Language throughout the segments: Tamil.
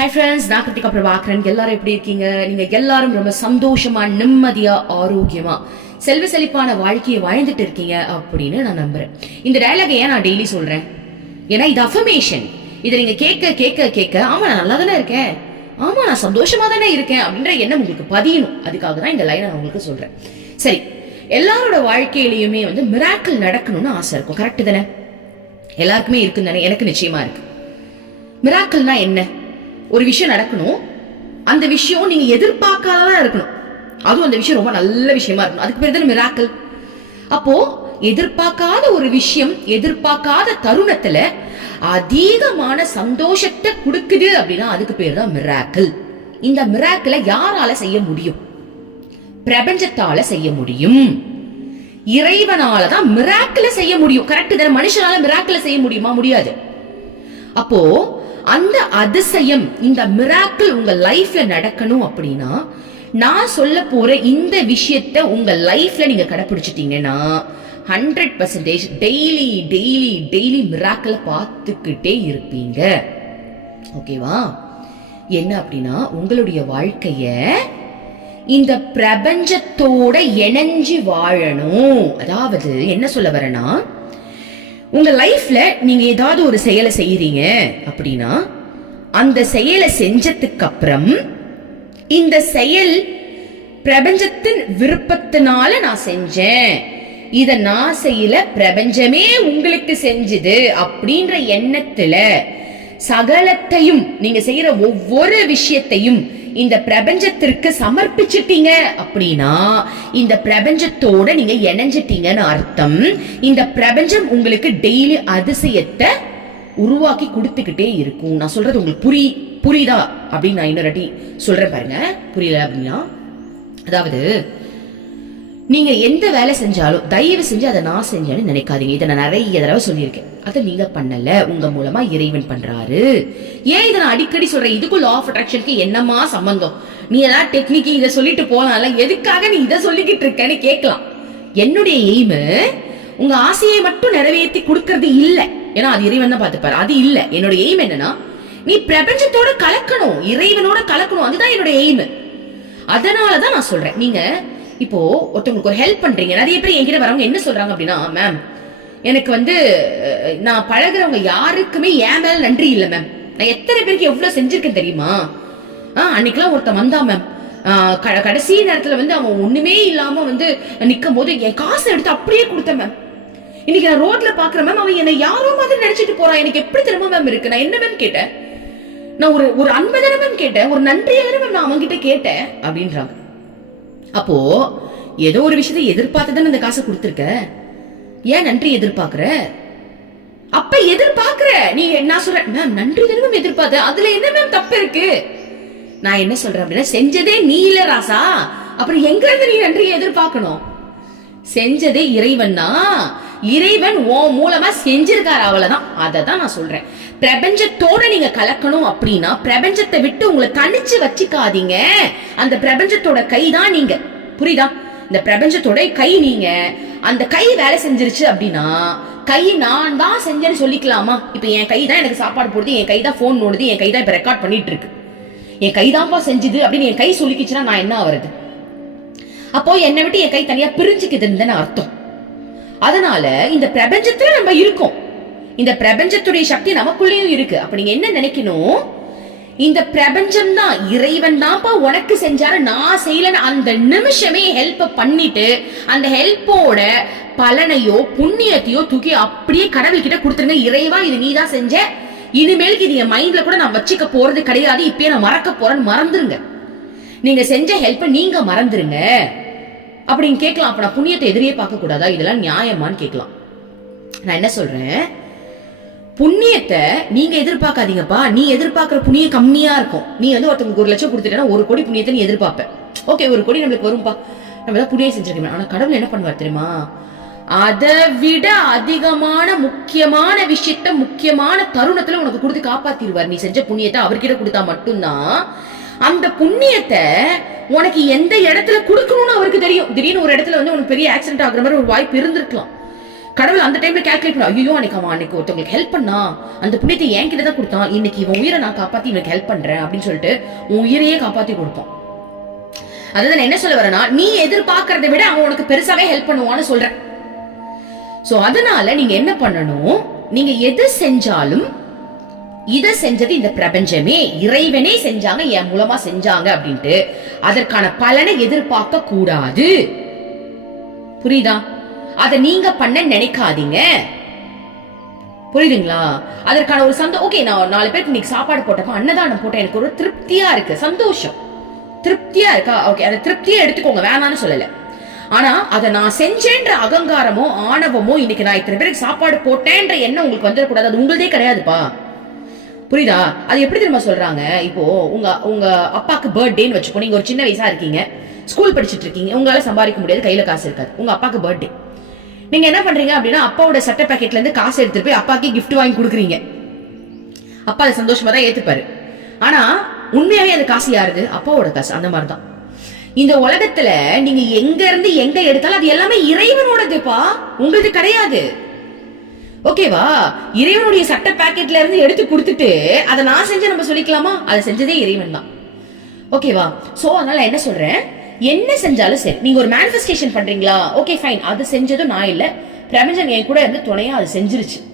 ஹாய் ஃப்ரெண்ட்ஸ் நான் கிருத்திகா பிரபாகரன். எல்லாரும் எப்படி இருக்கீங்க? நீங்க எல்லாரும் ரொம்ப சந்தோஷமா நிம்மதியா ஆரோக்கியமா செல்வ செழிப்பான வாழ்க்கையை வாழ்ந்துட்டு இருக்கீங்க அப்படின்னு நான் நம்புறேன். இந்த டைலாக ஏன் நான் டெய்லி சொல்றேன்? ஏன்னா இது அஃபர்மேஷன் இதை நீங்க கேட்க கேட்க கேட்க ஆமா நான் நல்லா தானே இருக்கேன்? ஆமா நான் சந்தோஷமா தானே இருக்கேன் அப்படின்ற எண்ணம் உங்களுக்கு பதியணும். அதுக்காக தான் இந்த லைனை நான் உங்களுக்கு சொல்றேன். சரி எல்லாரோட வாழ்க்கையிலயுமே வந்து மிராக்கள் நடக்கணும்னு ஆசை இருக்கும். கரெக்ட் தானே? எல்லாருக்குமே இருக்குன்னு தானே? எனக்கு நிச்சயமா இருக்கு. மிராக்கள்னா என்ன? ஒரு விஷயம் நடக்கணும். அந்த விஷயம் நீங்க எதிர்பார்க்காததா இருக்கணும். அதுவும் அந்த விஷயம் ரொம்ப நல்ல விஷயமா இருக்கணும். அதுக்கு பேர் தான் மிராக்கல் அப்போ எதிர்பார்க்காத ஒரு விஷயம் எதிர்பார்க்காத தருணத்துல அதிகமான சந்தோஷத்தை கொடுக்குது அப்படின்னா அதுக்கு பேர் தான் மிராக்கிள் இந்த மிராக்கிளை யாரால செய்ய முடியும்? பிரபஞ்சத்தால செய்ய முடியும். இறைவனால தான் மிராக்கிள செய்ய முடியும். கரெக்ட் தானே? மனுஷனால மிராக்கிள செய்ய முடியுமா? முடியாது. அப்போ அந்த அதிசயம் இந்த மிராக்கிள் உங்க லைஃப்ல நடக்கணும் அப்படின்னா நான் சொல்ல போற இந்த விஷயத்த உங்க லைஃப்ல நீங்க கடைபிடிச்சிட்டீங்கன்னா hundred percentage daily daily daily மிராக்கிள பார்த்துக்கிட்டே இருப்பீங்க. ஓகேவா என்ன அப்படின்னா உங்களுடைய வாழ்க்கைய இந்த பிரபஞ்சத்தோட இணைஞ்சு வாழணும். அதாவது என்ன சொல்ல வரேன்னா உங்க லைஃப்ல நீங்க ஏதாவது ஒரு செயலை செய்யறீங்க அப்படின்னா அந்த செயலை செஞ்சதுக்கு அப்புறம் இந்த செயல் பிரபஞ்சத்தின் விருப்பத்தினால நான் செஞ்சேன். இத நான் செய்யல பிரபஞ்சமே உங்களுக்கு செஞ்சது அப்படின்ற எண்ணத்துல சகலத்தையும் நீங்க செய்யற ஒவ்வொரு விஷயத்தையும் இந்த பிரபஞ்சத்திற்கு சமர்ப்பிச்சிட்டீங்க அப்படின்னா இந்த பிரபஞ்சத்தோட நீங்க இணைஞ்சிட்டீங்கன்னு அர்த்தம். இந்த பிரபஞ்சம் உங்களுக்கு டெய்லி அதிசயத்தை உருவாக்கி கொடுத்துக்கிட்டே இருக்கும். நான் சொல்றது உங்களுக்கு புரி புரியுதா? அப்படின்னு நான் இன்னொரு சொல்றேன் பாருங்க. புரியல அப்படின்னா? அதாவது நீங்க எந்த வேலை செஞ்சாலும் தயவு செஞ்சு அதை நான் செஞ்சேன்னு நினைக்காதீங்க. இதை நான் நிறைய தடவை சொல்லியிருக்கேன். அதை நீங்க பண்ணல. உங்க மூலமா இறைவன் பண்றாரு. ஏன் இதை நான் அடிக்கடி சொல்றேன்? இதுக்கும் லா ஆஃப் அட்ராக்ஷனுக்கு என்னமா சம்பந்தம்? நீ எல்லாம் டெக்னிக் இதை சொல்லிட்டு போனால எதுக்காக நீ இதை சொல்லிக்கிட்டு இருக்கேன்னு கேட்கலாம். என்னுடைய எய்மு உங்க ஆசையை மட்டும் நிறைவேற்றி கொடுக்கறது இல்ல. ஏன்னா அது இறைவன் தான் பார்த்துப்பாரு. அது இல்ல. என்னோட எய்ம் என்னன்னா நீ பிரபஞ்சத்தோட கலக்கணும். இறைவனோட கலக்கணும். அதுதான் என்னோட எய்ம் அதனாலதான் நான் சொல்றேன். நீங்க இப்போ ஒருத்தவங்களுக்கு ஒரு ஹெல்ப் பண்றீங்க. நிறைய பேர் என்கிட்ட வரவங்க என்ன சொல்றாங்க அப்படின்னா மேம் எனக்கு வந்து நான் பழகுறவங்க யாருக்குமே என் மேல நன்றி இல்ல மேம் நான் எத்தனை பேருக்கு எவ்வளவு செஞ்சிருக்கேன் தெரியுமா? ஆஹ் அன்னைக்கெல்லாம் ஒருத்தன் வந்தான் மேம் கடைசி நேரத்துல வந்து அவன் ஒண்ணுமே இல்லாம வந்து நிக்கும் போது என் காசை எடுத்து அப்படியே கொடுத்தேன் மேம் இன்னைக்கு நான் ரோட்ல பாக்குறேன் மேம் அவன் என்னை யாரோ மாதிரி நினைச்சிட்டு போறான். எனக்கு எப்படி திரும்ப மேம் இருக்கு? நான் என்ன மேம் கேட்டேன்? நான் ஒரு ஒரு அன்பை தானே மேம் கேட்டேன். ஒரு நன்றியை தானே மேம் நான் அவன்கிட்ட கேட்டேன் அப்படின்றாங்க. அப்போ ஏதோ ஒரு விஷயத்தை எதிர்பார்த்து தானே அந்த காசை கொடுத்துருக்க? ஏன் நன்றி எதிர்பார்க்கிற? அப்ப எதிர்பார்க்கிற? நீ நான் சொல்றேன் மேம் நன்றி தினமும் எதிர்பார்த்த அதுல என்ன மேம் தப்பு இருக்கு? நான் என்ன சொல்றேன் அப்படின்னா செஞ்சதே நீ இல்ல ராசா. அப்புறம் எங்க இருந்து நீ நன்றியை எதிர்பார்க்கணும்? செஞ்சதே இறைவன் இறைவன் ஓ மூலமா செஞ்சிருக்காரு அவ்வளவுதான். அதை தான் நான் சொல்றேன். பிரபஞ்சத்தோட நீங்க கலக்கணும் அப்படின்னா பிரபஞ்சத்தை விட்டு உங்களை தனிச்சு வச்சுக்காதீங்க. அந்த பிரபஞ்சத்தோட கை தான் நீங்க. புரியுதா? இந்த பிரபஞ்சத்தோட கை நீங்க. அந்த கை வேலை செஞ்சிருச்சு அப்படின்னா கை நான் தான் செஞ்சேன்னு சொல்லிக்கலாமா? இப்ப என் கை தான் எனக்கு சாப்பாடு போடுது என் கை தான் போன் நோடுது என் கை தான் இப்ப ரெக்கார்ட் பண்ணிட்டு இருக்கு. என் கைதான்ப்பா செஞ்சுது அப்படின்னு என் கை சொல்லிக்கிச்சுன்னா நான் என்ன ஆகுறது அப்போ என்னை விட்டு என் கை தனியா பிரிஞ்சுக்குதுன்னு அர்த்தம். அதனால இந்த பிரபஞ்சத்துல நம்ம இருக்கோம். இந்த பிரபஞ்சத்துடைய சக்தி நமக்குள்ளேயும் இருக்கு. அப்ப நீங்க என்ன நினைக்கணும்? இந்த பிரபஞ்சம் தான் இறைவன் தான்ப்பா உனக்கு செஞ்சாரு நான் செய்யலன்னு அந்த நிமிஷமே ஹெல்ப் பண்ணிட்டு அந்த ஹெல்ப்போட பலனையோ புண்ணியத்தையோ தூக்கி அப்படியே கடவுள் கிட்ட கொடுத்துருங்க. இறைவா இது நீ தான் செஞ்ச இனிமேலுக்கு இது என் மைண்ட்ல கூட நான் வச்சுக்க போறது கிடையாது. இப்பயே நான் மறக்க போறேன்னு மறந்துருங்க. நீங்க செஞ்ச ஹெல்ப்பை நீங்க மறந்துருங்க. அப்படின்னு கேட்கலாம். அப்ப நான் புண்ணியத்தை எதிரியே பார்க்க கூடாதா இதெல்லாம் நியாயமான்னு கேட்கலாம். நான் என்ன சொல்றேன்? புண்ணியத்தை நீங்க எதிர்பார்க்காதீங்கப்பா. நீ எதிர்பார்க்கிற புண்ணியம் கம்மியா இருக்கும். நீ வந்து ஒருத்தவங்களுக்கு ஒரு லட்சம் கொடுத்துட்டேன்னா ஒரு கோடி புண்ணியத்தை நீ எதிர்பார்ப்ப. ஓகே ஒரு கோடி நம்மளுக்கு வரும்பா. நம்ம தான் புண்ணியம் செஞ்சிருக்கோம். ஆனா கடவுள் என்ன பண்ணுவார் தெரியுமா? அதை விட அதிகமான முக்கியமான விஷயத்த முக்கியமான தருணத்துல உனக்கு கொடுத்து காப்பாத்திடுவார். நீ செஞ்ச புண்ணியத்தை அவர்கிட்ட கொடுத்தா மட்டும்தான் அந்த புண்ணியத்தை உனக்கு எந்த இடத்துல கொடுக்கணும்னு அவருக்கு தெரியும். திடீர்னு ஒரு இடத்துல வந்து உனக்கு பெரிய ஆக்சிடென்ட் ஆகுற மாதிரி ஒரு வாய்ப்பு இருந்திருக்கலாம். கடவுள் அந்த டைம்ல கால்குலேட் பண்ண ஐயோ அன்னைக்கு அவன் அன்னைக்கு ஒருத்தவங்களுக்கு ஹெல்ப் பண்ணா அந்த புண்ணியத்தை என் கிட்ட தான் கொடுத்தான். இன்னைக்கு இவன் உயிரை நான் காப்பாத்தி இவனுக்கு ஹெல்ப் பண்றேன் அப்படின்னு சொல்லிட்டு உன் உயிரையே காப்பாத்தி கொடுப்பான் அதாவது நான் என்ன சொல்ல வரேன்னா நீ எதிர்பார்க்கறத விட அவன் உனக்கு பெருசாவே ஹெல்ப் பண்ணுவான்னு சொல்றேன். சோ அதனால நீங்க என்ன பண்ணணும்? நீங்க எது செஞ்சாலும் இத செஞ்சது இந்த பிரபஞ்சமே. இறைவனே செஞ்சாங்க என் மூலமா செஞ்சாங்க அப்படின்ட்டு அதற்கான பலனை எதிர்பார்க்க கூடாது புரியுதா? அதை நீங்க பண்ண நினைக்காதீங்க. புரியுதுங்களா? அதற்கான ஒரு சந்தோ ஓகே நான் நாலு பேருக்கு இன்னைக்கு சாப்பாடு போட்டப்ப அன்னதானம் போட்டேன் எனக்கு ஒரு திருப்தியா இருக்கு சந்தோஷம். திருப்தியா இருக்கா? ஓகே அதை திருப்தியா எடுத்துக்கோங்க வேணாம்னு சொல்லல. ஆனா அதை நான் செஞ்சேன்ற அகங்காரமோ ஆணவமோ இன்னைக்கு நான் இத்தனை பேருக்கு சாப்பாடு போட்டேன்ற எண்ணம் உங்களுக்கு வந்துடக்கூடாது அது உங்களுதே கிடையாதுப்பா. புரியுதா? அது எப்படி தெரியுமா சொல்றாங்க? இப்போ உங்க உங்க அப்பாக்கு பர்த்டேன்னு வச்சுக்கோ நீங்க ஒரு சின்ன வயசா இருக்கீங்க ஸ்கூல் படிச்சிட்டு இருக்கீங்க உங்களால சம்பாதிக்க முடியாது கையில காசு இருக்காது. உங்க அப்பாக்கு பர்த்டே நீங்க என்ன பண்றீங்க அப்படின்னா அப்பாவோட சட்டை பாக்கெட்ல இருந்து காசு எடுத்துட்டு போய் அப்பாக்கே கிஃப்ட் வாங்கி கொடுக்குறீங்க. அப்பா அதை சந்தோஷமா தான் ஏத்துப்பாரு. ஆனா உண்மையாவே அந்த காசு யாருது அப்பாவோட காசு. அந்த மாதிரி தான் இந்த உலகத்துல நீங்க எங்க இருந்து எங்க எடுத்தாலும் அது எல்லாமே இறைவனோடதுப்பா. உங்களுது கிடையாது. ஓகேவா? இறைவனுடைய சட்ட பாக்கெட்ல இருந்து எடுத்து கொடுத்துட்டு அதை நான் செஞ்சு நம்ம சொல்லிக்கலாமா? அதை செஞ்சதே இறைவன் தான். ஓகேவா? சோ அதனால என்ன சொல்றேன்? என்ன செஞ்சாலும் சரி. நீங்க ஒரு மேனிஃபெஸ்டேஷன் பண்றீங்களா? ஓகே ஃபைன் அது செஞ்சதும் நான் இல்ல. பிரபஞ்சம் என் கூட இருந்து துணையா அது செஞ்சிருச்சு.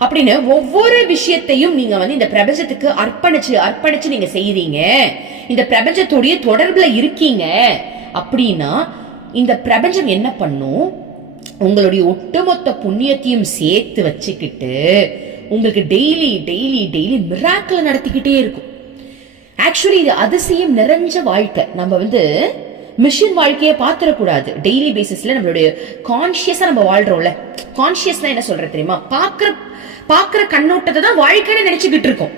அப்படின்னு ஒவ்வொரு விஷயத்தையும் நீங்க வந்து இந்த பிரபஞ்சத்துக்கு அர்ப்பணிச்சு அர்ப்பணிச்சு நீங்க செய்யறீங்க இந்த பிரபஞ்சத்துடைய தொடர்புல இருக்கீங்க. அப்படின்னா இந்த பிரபஞ்சம் என்ன பண்ணும்? உங்களுடைய ஒட்டுமொத்த புண்ணியத்தையும் சேர்த்து வச்சுக்கிட்டு உங்களுக்கு டெய்லி டெய்லி டெய்லி மிராக்கில் நடத்திக்கிட்டே இருக்கும். ஆக்சுவலி இது அதிசயம் நிறைஞ்ச வாழ்க்கை. நம்ம வந்து மிஷின் வாழ்க்கையை பார்த்துடக்கூடாது. டெய்லி பேசிஸ்ல நம்மளுடைய கான்சியஸா நம்ம வாழ்றோம்ல. கான்சியஸ்னா என்ன சொல்ற தெரியுமா? பாக்குற பாக்குற கண்ணோட்டத்தை தான் வாழ்க்கைன்னு நினைச்சுக்கிட்டு இருக்கோம்.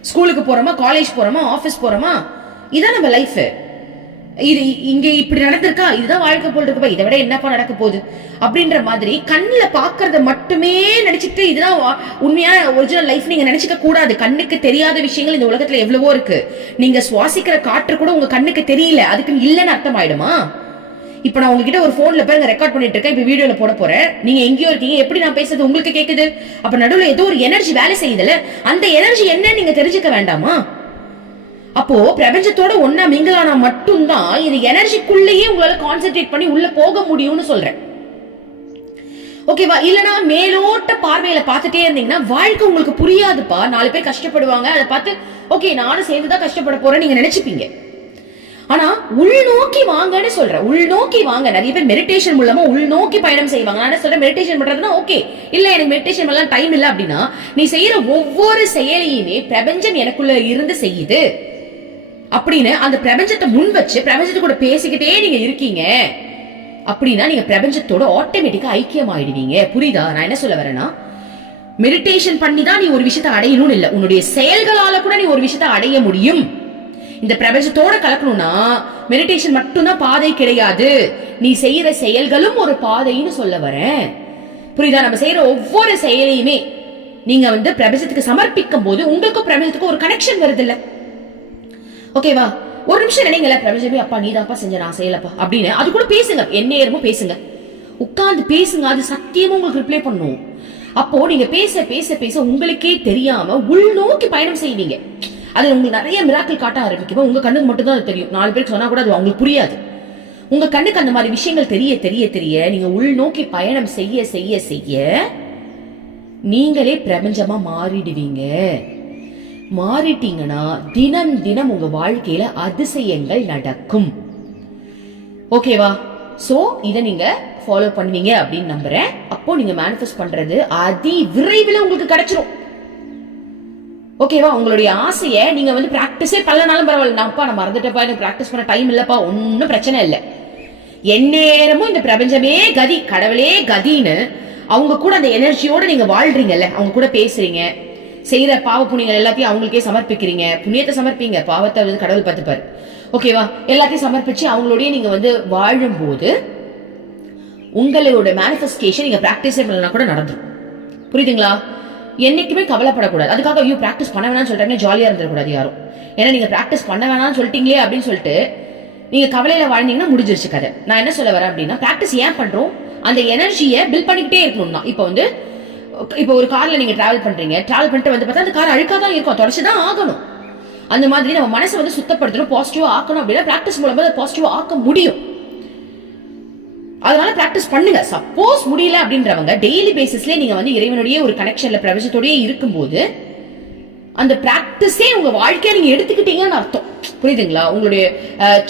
ஸ்கூலுக்கு போறோமா? காலேஜ் போறோமா? ஆபீஸ் போறோமா? இதான் நம்ம லைஃப் இது இங்க இப்படி நடந்திருக்கா? இதுதான் வாழ்க்கை போல் இருக்குப்பா இதை விட என்னப்பா நடக்க போகுது? அப்படின்ற மாதிரி கண்ணில் பார்க்கறத மட்டுமே நினைச்சிட்டு இதுதான் வா- உண்மையான ஒரிஜினல் லைஃப் நீங்க நினைச்சிக்க கூடாது. கண்ணுக்கு தெரியாத விஷயங்கள் இந்த உலகத்துல எவ்வளவோ இருக்கு. நீங்க சுவாசிக்கிற காற்று கூட உங்க கண்ணுக்கு தெரியல. அதுக்கு இல்லைன்னு அர்த்தம் ஆயிடுமா? இப்ப நான் உங்ககிட்ட ஒரு போன்ல பாருங்க ரெக்கார்ட் பண்ணிட்டு இருக்கேன். இப்ப வீடியோல போட போறேன். நீங்க எங்கேயோ இருக்கீங்க. எப்படி நான் பேசுறது உங்களுக்கு கேக்குது? அப்ப நடுவுல ஏதோ ஒரு எனர்ஜி வேலை செய்யுதுல. அந்த எனர்ஜி என்னன்னு நீங்க தெரிஞ்சுக்க வேண்டாமா? அப்போ பிரபஞ்சத்தோட ஒன்னா மிங்கிளானா மட்டும்தான் இது எனர்ஜிக்குள்ளேயே உங்களால கான்சென்ட்ரேட் பண்ணி உள்ள போக முடியும்னு சொல்றேன். ஓகேவா இல்லனா மேலோட்ட பார்வையில பார்த்துட்டே இருந்தீங்கன்னா வாழ்க்கை உங்களுக்கு புரியாதுப்பா. நாலு பேர் கஷ்டப்படுவாங்க. அதை பார்த்து ஓகே நானும் சேர்ந்து தான் கஷ்டப்பட போறேன் நீங்க நினைச்சுப்பீங்க. ஆனா உள்நோக்கி வாங்கன்னு சொல்றேன். உள்நோக்கி வாங்க. நிறைய பேர் மெடிடேஷன் மூலமா உள்நோக்கி பயணம் செய்வாங்க. நான் என்ன சொல்றேன்? மெடிடேஷன் பண்றதுன்னா ஓகே இல்ல எனக்கு மெடிடேஷன் பண்ணலாம் டைம் இல்ல அப்படின்னா நீ செய்யற ஒவ்வொரு செயலையுமே பிரபஞ்சம் எனக்குள்ள இருந்து செய்யுது. அப்படின்னு அந்த பிரபஞ்சத்தை முன் வச்சு பிரபஞ்சத்து கூட பேசிக்கிட்டே நீங்க இருக்கீங்க. அப்படின்னா நீங்க பிரபஞ்சத்தோட ஆட்டோமேட்டிக்கா ஐக்கியம் ஆயிடுவீங்க புரியுதா? நான் என்ன சொல்ல வரேன்னா மெடிடேஷன் பண்ணி தான் நீ ஒரு விஷயத்தை அடையணும்னு இல்ல. உன்னுடைய செயல்களால கூட நீ ஒரு விஷயத்தை அடைய முடியும். இந்த பிரபஞ்சத்தோட கலக்கணும்னா மெடிடேஷன் மட்டும்தான் பாதை கிடையாது. நீ செய்யற செயல்களும் ஒரு பாதைன்னு சொல்ல வரேன். புரியுதா? நம்ம செய்யற ஒவ்வொரு செயலையுமே நீங்க வந்து பிரபஞ்சத்துக்கு சமர்ப்பிக்கும் போது உங்களுக்கும் பிரபஞ்சத்துக்கும் ஒரு கனெக்ஷன் வருது இல்லை. ஓகேவா ஒரு நிமிஷம் நினைங்கள பிரபஞ்சமே அப்பா நீதாப்பா செஞ்ச நான் செய்யலப்பா அப்படின்னு அது கூட பேசுங்க என்ன நேரமும் பேசுங்க. உட்கார்ந்து பேசுங்க அது சத்தியமும் உங்களுக்கு ரிப்ளை பண்ணும் அப்போ நீங்க பேச பேச பேச உங்களுக்கே தெரியாம உள்நோக்கி பயணம் செய்வீங்க. அது உங்களுக்கு நிறைய மிராக்கள் காட்ட ஆரம்பிக்கும்? உங்க கண்ணுக்கு மட்டும் தான் அது தெரியும். நாலு பேருக்கு சொன்னா கூட அது அவங்களுக்கு புரியாது. உங்க கண்ணுக்கு அந்த மாதிரி விஷயங்கள் தெரிய தெரிய தெரிய நீங்க உள்நோக்கி பயணம் செய்ய செய்ய செய்ய நீங்களே பிரபஞ்சமா மாறிடுவீங்க. மாறிட்டீங்கன்னா தினம் தினம் உங்க வாழ்க்கையில அதிசயங்கள் நடக்கும். ஓகேவா? சோ இத நீங்க ஃபாலோ பண்ணுவீங்க அப்படின்னு நம்புறேன். அப்போ நீங்க மேனிஃபெஸ்ட் பண்றது அதி விரைவில் உங்களுக்கு கிடைச்சிரும். ஓகேவா? உங்களுடைய ஆசையை நீங்க வந்து பிராக்டிஸே பண்ணலனாலும் பரவாயில்ல. நான்ப்பா நான் மறந்துட்டப்பா எனக்கு பிராக்டிஸ் பண்ண டைம் இல்லப்பா. ஒன்றும் பிரச்சனை இல்லை. எந்நேரமும் இந்த பிரபஞ்சமே கதி கடவுளே கதின்னு அவங்க கூட அந்த எனர்ஜியோட நீங்க வாழ்றீங்கல்ல அவங்க கூட பேசுறீங்க. செய்யற பாவ புண்ணியங்கள் எல்லாத்தையும் அவங்களுக்கே சமர்ப்பிக்கிறீங்க. புண்ணியத்தை சமர்ப்பிங்க. பாவத்தை வந்து கடவுள் பார்த்துப்பாரு. ஓகேவா எல்லாத்தையும் சமர்ப்பிச்சு அவங்களோடய நீங்க வந்து வாழும்போது உங்களோட மேனிஃபெஸ்டேஷன் நீங்க ப்ராக்டிஸே பண்ணலாம் கூட நடந்துடும் புரியுதுங்களா? என்னைக்குமே கவலைப்படக்கூடாது. அதுக்காக ஐயோ ப்ராக்டிஸ் பண்ண வேணாம்னு சொல்லிட்டாங்க ஜாலியாக இருந்துடக்கூடாது யாரும். ஏன்னா நீங்கள் ப்ராக்டிஸ் பண்ண வேணாம்னு சொல்லிட்டீங்களே அப்படின்னு சொல்லிட்டு நீங்கள் கவலையில் வாழ்ந்தீங்கன்னா முடிஞ்சிருச்சு கதை. நான் என்ன சொல்ல வரேன் அப்படின்னா ப்ராக்டிஸ் ஏன் பண்ணுறோம் அந்த எனர்ஜியை பில் பண்ணிக்கிட்டே இருக்கணும்னா இப்போ வந்து இப்போ ஒரு காரில் நீங்கள் ட்ராவல் பண்ணுறீங்க ட்ராவல் பண்ணிட்டு வந்து பார்த்தா அந்த கார் அழுக்கா தான் இருக்கும். தொடச்சு தான் ஆகணும். அந்த மாதிரி நம்ம மனசை வந்து சுத்தப்படுத்தணும் பாசிட்டிவாக ஆக்கணும் அப்படின்னா ப்ராக்டிஸ் மூலமாக அதை பாசிட்டிவா ஆக்க முடியும். அதனால ப்ராக்டிஸ் பண்ணுங்க. சப்போஸ் முடியல அப்படின்றவங்க டெய்லி பேசிஸ்ல நீங்க வந்து இறைவனுடைய ஒரு கனெக்ஷன்ல பிரபஞ்சத்தோடயே இருக்கும்போது அந்த ப்ராக்டிஸே உங்க வாழ்க்கையை நீங்க எடுத்துக்கிட்டீங்கன்னு அர்த்தம். புரியுதுங்களா? உங்களுடைய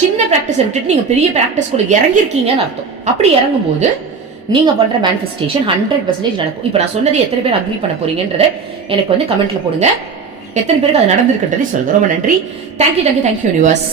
சின்ன ப்ராக்டிஸை விட்டுட்டு நீங்க பெரிய பிராக்டிஸ்குள்ள இறங்கிருக்கீங்கன்னு அர்த்தம். அப்படி இறங்கும்போது நீங்கள் பண்ணுற மேனிஃபெஸ்டேஷன் ஹண்ட்ரட் பர்சன்டேஜ் நடக்கும். இப்போ நான் சொன்னது எத்தனை பேர் அக்ரி பண்ண போறீங்கன்றத எனக்கு வந்து கமெண்ட்ல போடுங்க. எத்தனை பேருக்கு அது நடந்திருக்குன்றதை சொல்லுங்க. ரொம்ப நன்றி. Thank you thank you thank you universe